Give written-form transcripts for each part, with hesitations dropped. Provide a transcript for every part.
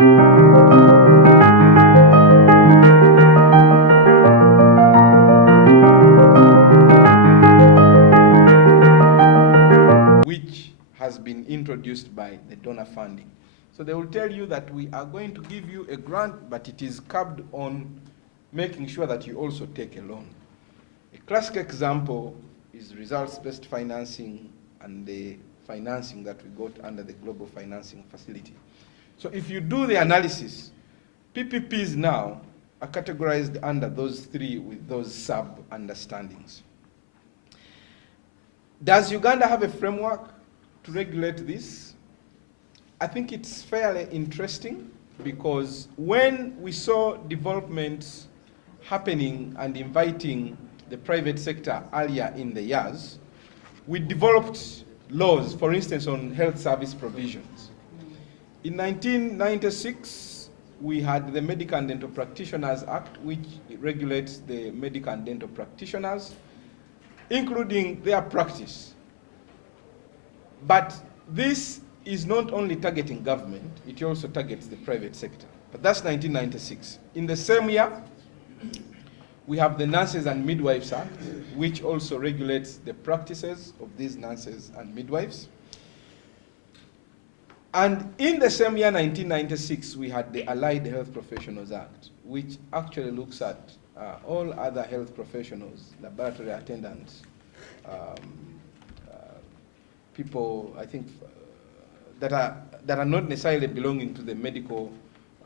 which has been introduced by the donor funding. So they will tell you that we are going to give you a grant, but it is capped on making sure that you also take a loan. A classic example is results-based financing and the financing that we got under the Global Financing Facility. So if you do the analysis, PPPs now are categorized under those three with those sub-understandings. Does Uganda have a framework to regulate this? I think it's fairly interesting, because when we saw developments happening and inviting the private sector earlier in the years, we developed laws, for instance, on health service provisions. In 1996, we had the Medical and Dental Practitioners Act, which regulates the medical and dental practitioners, including their practice. But this is not only targeting government, it also targets the private sector. But that's 1996. In the same year, we have the Nurses and Midwives Act, which also regulates the practices of these nurses and midwives. And in the same year, 1996, we had the Allied Health Professionals Act, which actually looks at all other health professionals, laboratory attendants, people, I think, that are not necessarily belonging to the medical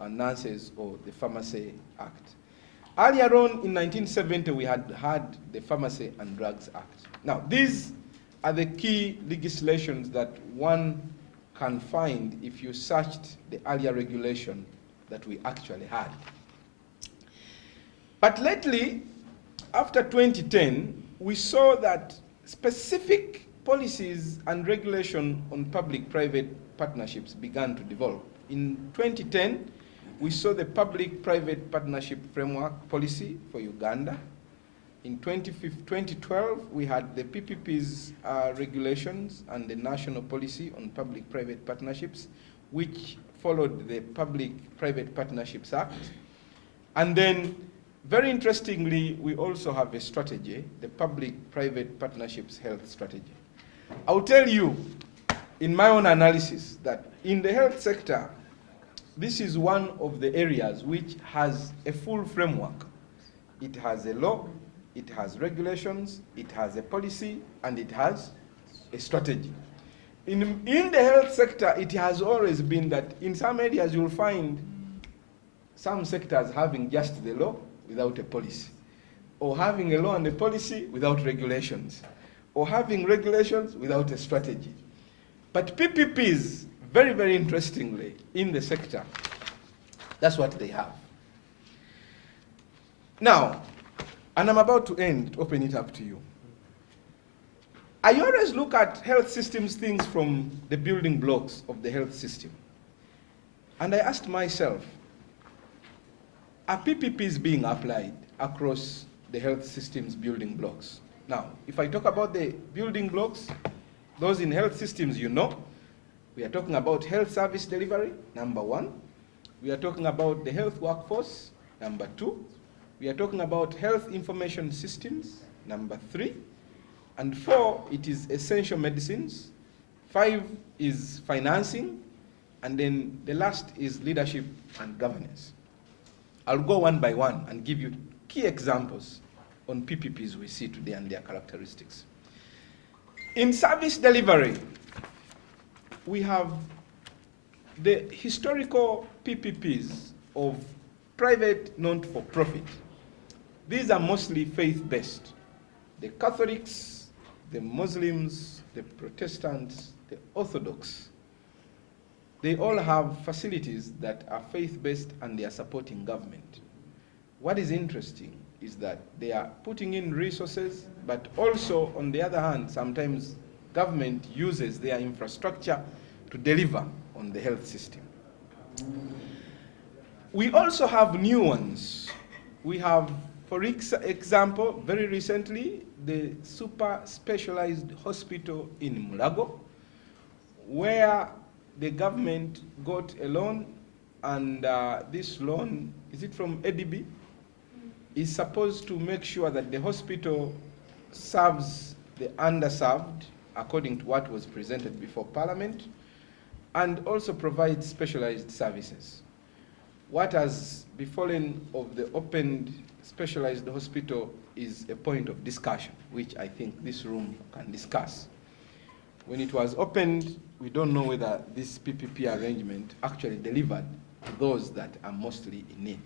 nurses or the Pharmacy Act. Earlier on in 1970, we had the Pharmacy and Drugs Act. Now, these are the key legislations that one can find if you searched the earlier regulation that we actually had. But lately, after 2010, we saw that specific policies and regulation on public-private partnerships began to develop. In 2010, we saw the Public-Private Partnership Framework Policy for Uganda. In 2012, we had the PPP's regulations and the National Policy on Public-Private Partnerships, which followed the Public-Private Partnerships Act. And then, very interestingly, we also have a strategy, the Public-Private Partnerships Health Strategy. I'll tell you, in my own analysis, that in the health sector, this is one of the areas which has a full framework. It has a law, it has regulations, it has a policy, and it has a strategy. In the health sector, it has always been that in some areas you'll find some sectors having just the law without a policy, or having a law and a policy without regulations, or having regulations without a strategy. But PPPs, very, very interestingly, in the sector, that's what they have. Now, and I'm about to open it up to you. I always look at health systems things from the building blocks of the health system. And I asked myself, are PPPs being applied across the health system's building blocks? Now, if I talk about the building blocks, those in health systems, you know, we are talking about health service delivery, number 1. We are talking about the health workforce, number 2. We are talking about health information systems, number 3. And 4, it is essential medicines. 5 is financing. And then the last is leadership and governance. I'll go one by one and give you key examples on PPPs we see today and their characteristics. In service delivery, we have the historical PPPs of private not-for-profit. These are mostly faith-based. The Catholics, the Muslims, the Protestants, the Orthodox, they all have facilities that are faith-based and they are supporting government. What is interesting is that they are putting in resources, but also, on the other hand, sometimes government uses their infrastructure to deliver on the health system. We also have new ones. We have, for example, very recently, the super specialized hospital in Mulago, where the government got a loan and this loan, is it from ADB? Is supposed to make sure that the hospital serves the underserved according to what was presented before Parliament, and also provides specialized services. What has befallen of the opened specialized hospital is a point of discussion, which I think this room can discuss. When it was opened, we don't know whether this PPP arrangement actually delivered to those that are mostly in need.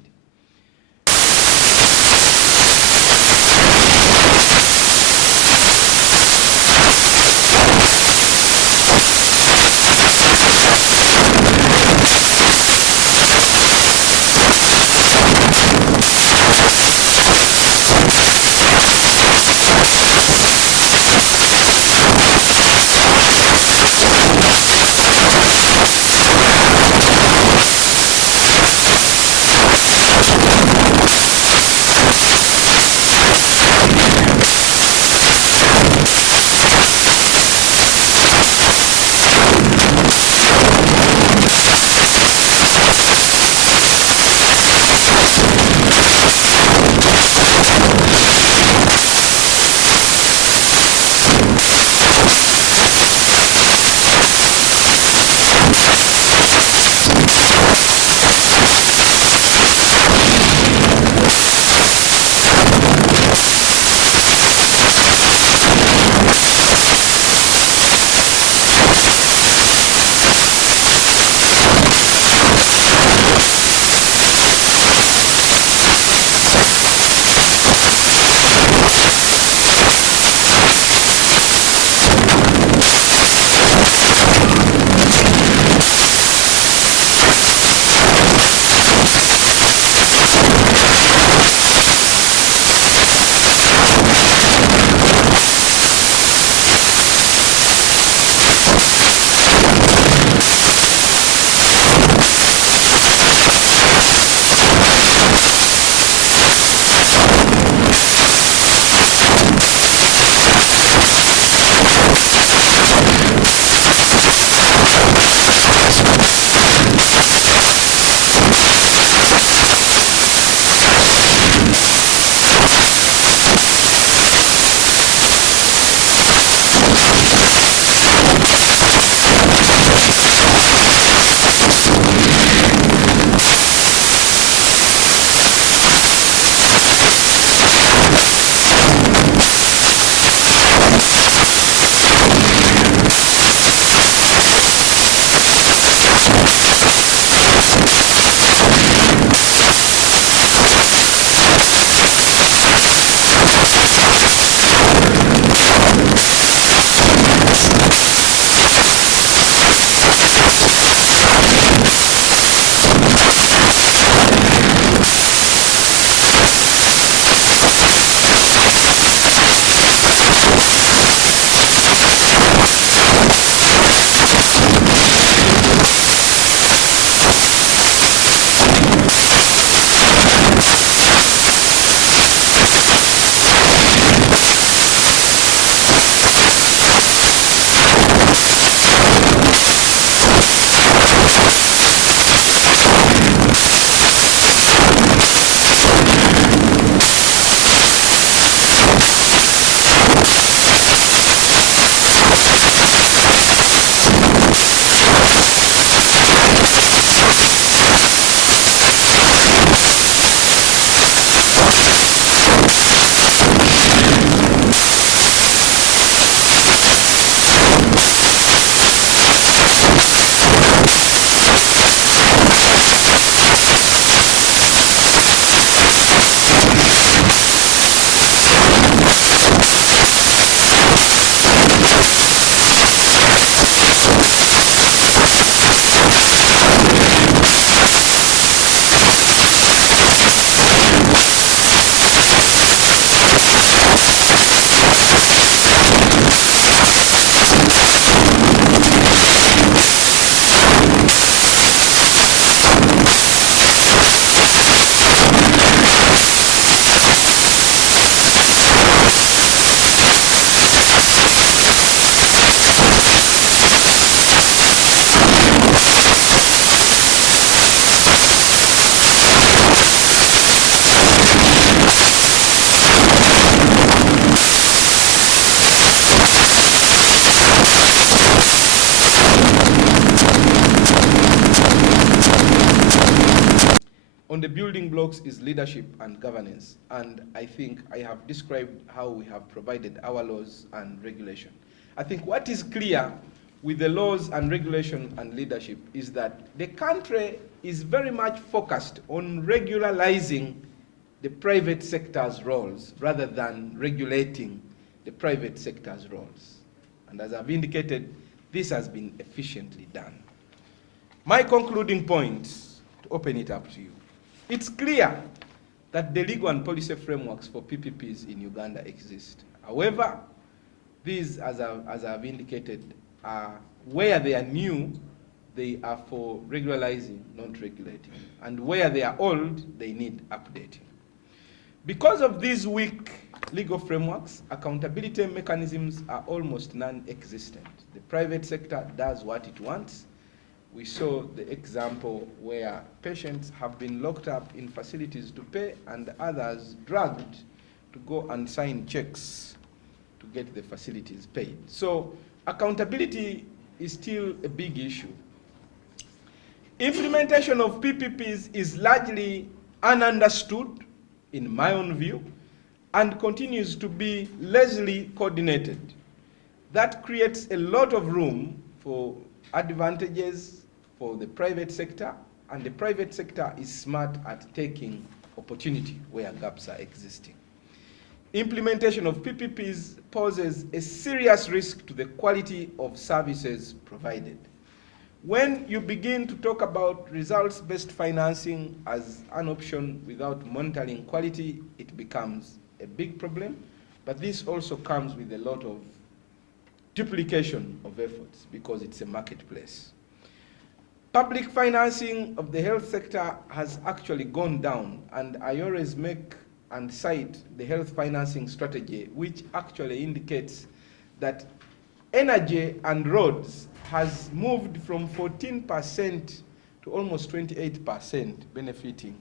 on the building blocks is leadership and governance. And I think I have described how we have provided our laws and regulation. I think what is clear with the laws and regulation and leadership is that the country is very much focused on regularizing the private sector's roles rather than regulating the private sector's roles. And as I've indicated, this has been efficiently done. My concluding points, to open it up to you. It's clear that the legal and policy frameworks for PPPs in Uganda exist. However, these, as I've indicated, are where they are new, they are for regularizing, not regulating. And where they are old, they need updating. Because of these weak legal frameworks, accountability mechanisms are almost non-existent. The private sector does what it wants. We saw the example where patients have been locked up in facilities to pay and others dragged to go and sign checks to get the facilities paid. So accountability is still a big issue. Implementation of PPPs is largely ununderstood, in my own view, and continues to be lazily coordinated. That creates a lot of room for advantages for the private sector, and the private sector is smart at taking opportunity where gaps are existing. Implementation of PPPs poses a serious risk to the quality of services provided. When you begin to talk about results-based financing as an option without monitoring quality, it becomes a big problem, but this also comes with a lot of duplication of efforts because it's a marketplace. Public financing of the health sector has actually gone down, and I always make and cite the health financing strategy, which actually indicates that energy and roads has moved from 14% to almost 28% benefiting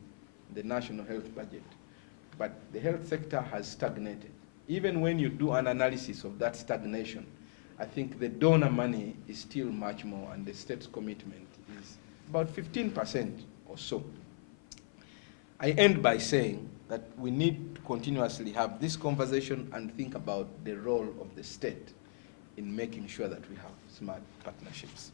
the national health budget. But the health sector has stagnated. Even when you do an analysis of that stagnation, I think the donor money is still much more, and the state's commitment is about 15% or so. I end by saying that we need to continuously have this conversation and think about the role of the state in making sure that we have smart partnerships.